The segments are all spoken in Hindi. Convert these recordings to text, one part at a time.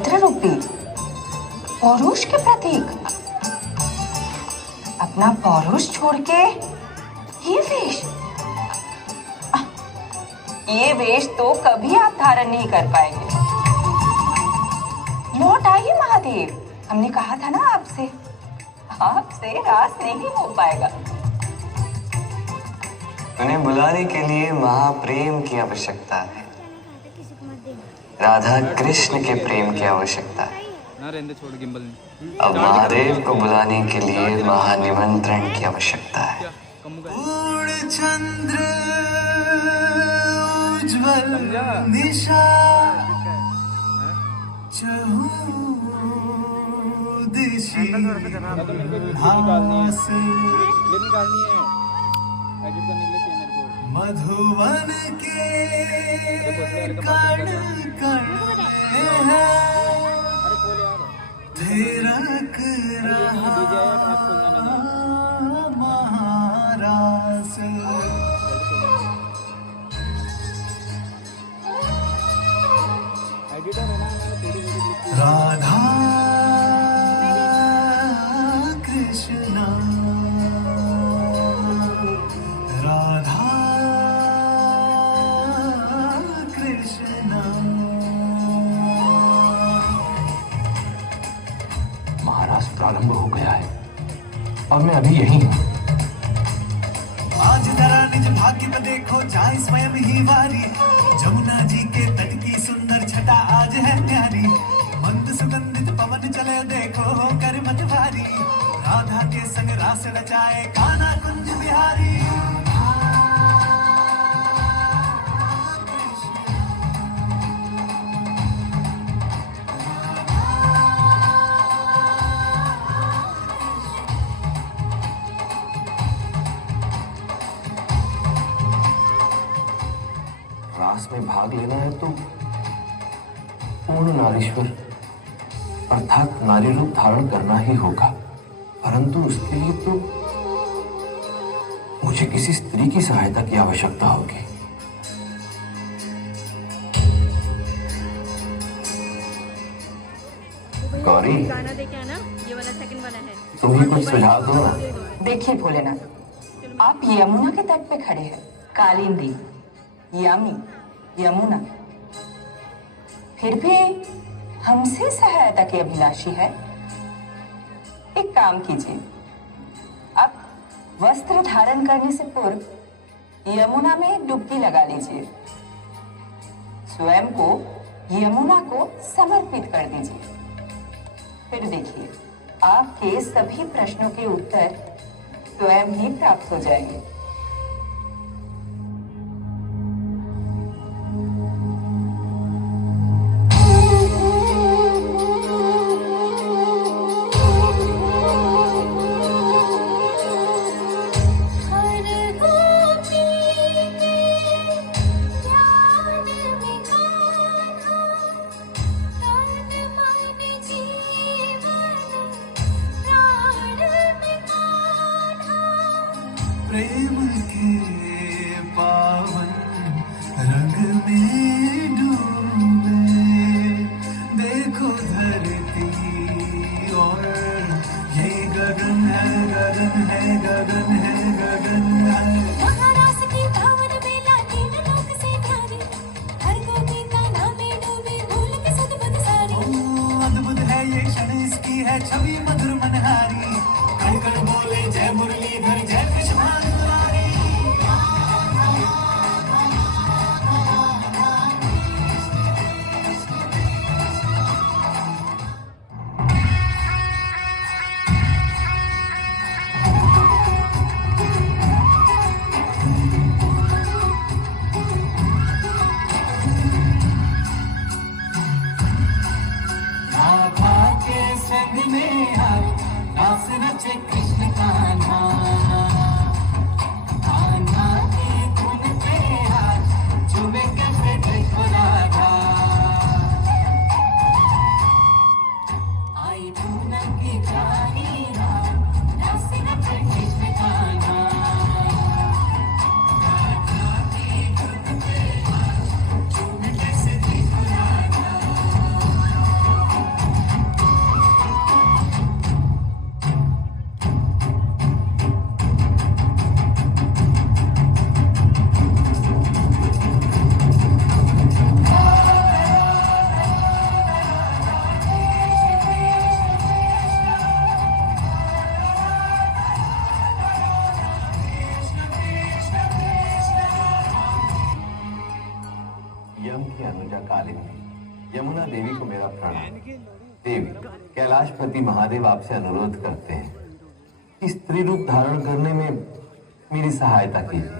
वस्त्र रूपी पौरुष के प्रतीक अपना पौरुष छोड़ के ये वेश, ये वेश तो कभी आप धारण नहीं कर पाएंगे। लौट आइए महादेव, हमने कहा था ना आपसे, आपसे रास नहीं हो पाएगा। उन्हें बुलाने के लिए महाप्रेम की आवश्यकता है, राधा कृष्ण के प्रेम की आवश्यकता है। अब महादेव को बुलाने के लिए महानिमंत्रण की आवश्यकता है। चंद्र उज्ज्वल निशा मधुवन के कण कण थिरक रहा महारास। राधा कृष्ण राधा कृष्ण। महाराज प्रारंभ हो गया है और मैं अभी यही हूँ। आज जरा निज भाग्य में देखो, जाए स्वयं ही वारी। जमुना जी के तट की सुंदर छटा आज है प्यारी। मंद सुगंधित पवन चले देखो कर मत भारी। राधा के संग रास रचाए कान्हा कुंज बिहारी। रास में भाग लेना है तो पूर्ण नारीश्वर अर्थात नारी रूप धारण करना ही होगा, परंतु उसके लिए तो मुझे किसी स्त्री की सहायता की आवश्यकता होगी। गौरी, गाना देखे आना, ये वाला सेकंड वाला है। तुम ही कुछ सुझाव दो ना। देखिए भोलेनाथ, आप यमुना के तट पे खड़े हैं। कालिंदी, यामी, यमुना, फिर भी हमसे सहायता की अभिलाषी है। एक काम कीजिए, आप वस्त्र धारण करने से पूर्व यमुना में एक डुबकी लगा लीजिए। स्वयं को यमुना को समर्पित कर दीजिए। फिर देखिए, आपके सभी प्रश्नों के उत्तर स्वयं ही प्राप्त हो जाएंगे। प्रेम के पावन रंग में डूबे देखो धरती और ये गगन है, गगन है, गगन है, गगन है। महारास की पावन बेला तीन लोक से प्यारी, हर गोपी का नाम में डूबे भूल के सद्बुद्ध सारी। ओ अद्भुत है ये क्षण, इसकी है छवि मधुर मनहारी। कण कण बोले जय मुरलीधर जय कृष्ण मुरारी। राधा के संग में आप रास रचे कृष्ण कान्हा। कान्हा की धुन पे हाथ झूमे कैसे देखो राधा। आई पूनम की प्यारी रात रास रचे कृष्ण कान्हा। कान्हा की धुन पे हाथ झूमे कैसे देखो राधा। प्रणाम। देवी, कैलाशपति महादेव आपसे अनुरोध करते हैं कि स्त्री रूप धारण करने में मेरी सहायता कीजिए।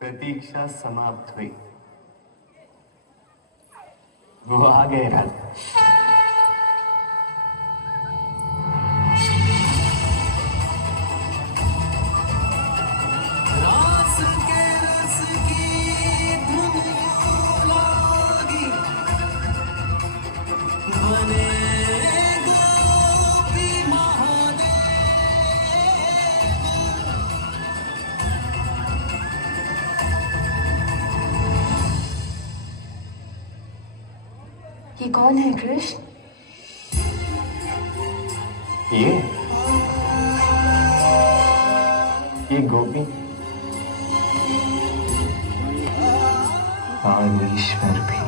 प्रतीक्षा समाप्त हुई। वो आ गए राजा। ये कौन है कृष्ण? ये गोपी और ईश्वर भी।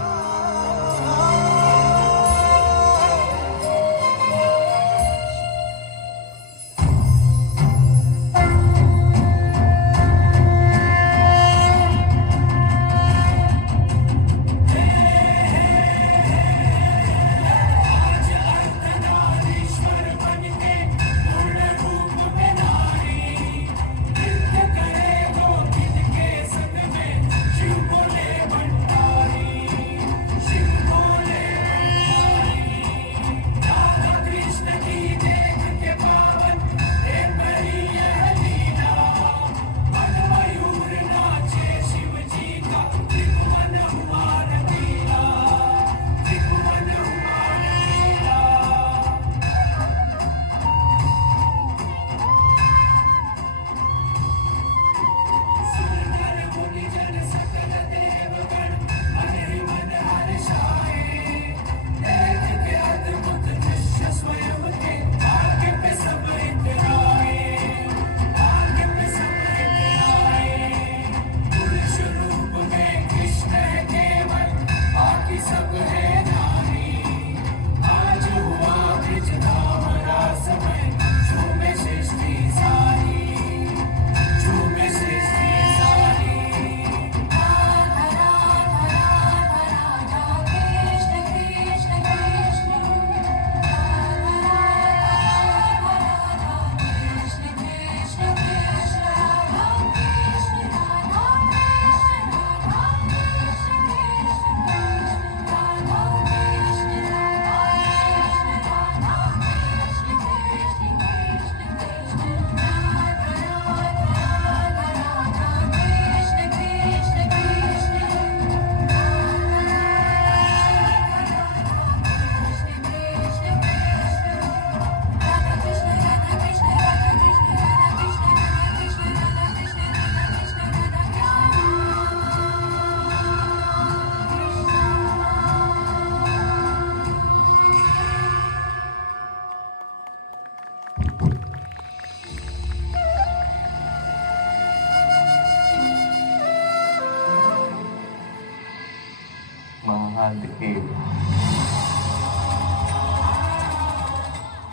महादेव,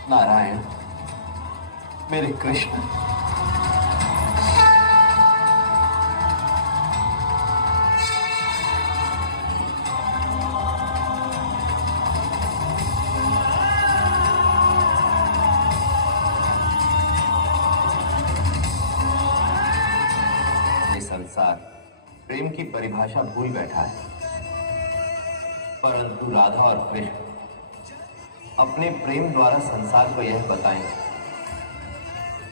नारायण, मेरे कृष्ण, ये संसार प्रेम की परिभाषा भूल बैठा है, परंतु राधा और कृष्ण अपने प्रेम द्वारा संसार को यह बताएं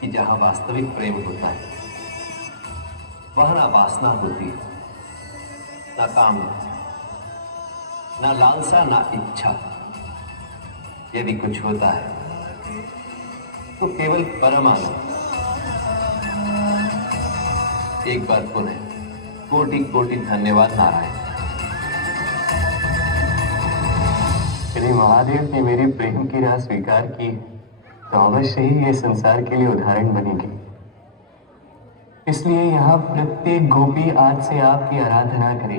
कि जहां वास्तविक प्रेम होता है वह ना वासना होती है, ना कामना, ना लालसा, ना इच्छा। यदि कुछ होता है तो केवल परम आनंद। एक बार पुनः कोटि कोटि धन्यवाद नारायण। यदि महादेव ने मेरी प्रेम की राह स्वीकार की तो अवश्य ही ये संसार के लिए उदाहरण बनेगी। इसलिए यहाँ प्रत्येक गोपी आज से आपकी आराधना करे।